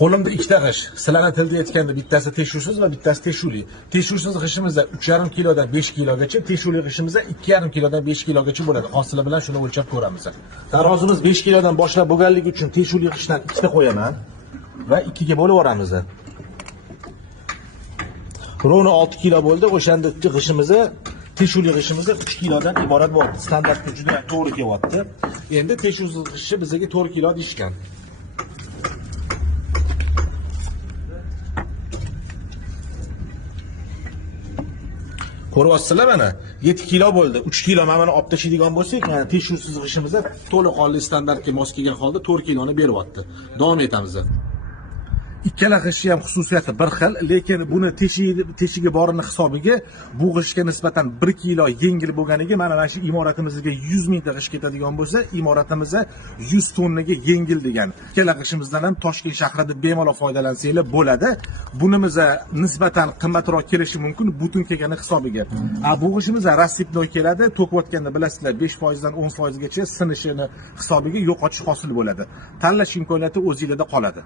Qo'limda ikkita g'ish. Sizlarning tilda aytganda bittasi teshuvsiz va bittasi teshuvli. Teshuvsiz g'ishimizda 3,5 kilodan 5 kilogacha, teshuvli g'ishimizda 2,5 kilodan 5 kilogacha bo'ladi. Hosili bilan shuni o'lchab ko'ramiz. Tarozimiz 5 kilodan boshlab bo'lganligi uchun teshuvli g'ishdan ikkita qo'yaman va 2 ga bo'lib yuboramiz. Rovno 6 kilo bo'ldi. O'shanda g'ishimizni, teshuvli g'ishimizni 3 kilodan iborat bo'ldi. Standartga juda to'g'ri kelyapti. Endi teshuvsiz g'ishi bizga 4 kilo deyishgan. Ko'ryapsizlar mana 7 kilo bo'ldi. 3 kilo mana olib tashlaydigan bo'lsak, mana teshuvsiz g'ishimizda to'liq holli standartga mos kelgan holda 4 kiloni beryapti. Davom etamiz. Ikkala g'ishni ham xususiyati bir xil, lekin buni teshiga borini hisobiga bu g'ishga nisbatan 1 kilo yengil bo'lganiga mana shu imoratimizga 100 mingta g'ish ketadigan bo'lsa, imoratimizga 100 tonnaga yengil degan. Ikkala g'ishimizdan ham Toshkent shahrida bemalol foydalansanglar bo'ladi. Bunimiz nisbatan qimmatroq kelishi mumkin butun kelgani hisobiga. Bu g'ishimiz rassipnoy keladi, to'kayotganda bilasizlar 5% dan 10% gacha sinishini hisobiga yo'qotish hosil bo'ladi. Tanlash imkoniyati o'zingizda qoladi.